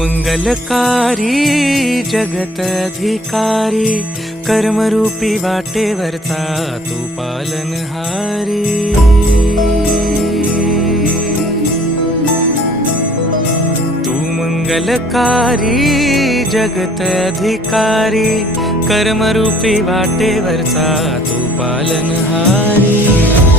मंगलकारी जगत अधिकारी, कर्मरूपी वाटेवरचा तू पालनहारी। तू मंगलकारी जगत अधिकारी, कर्मरूपी वाटेवरचा तू पालनहारी।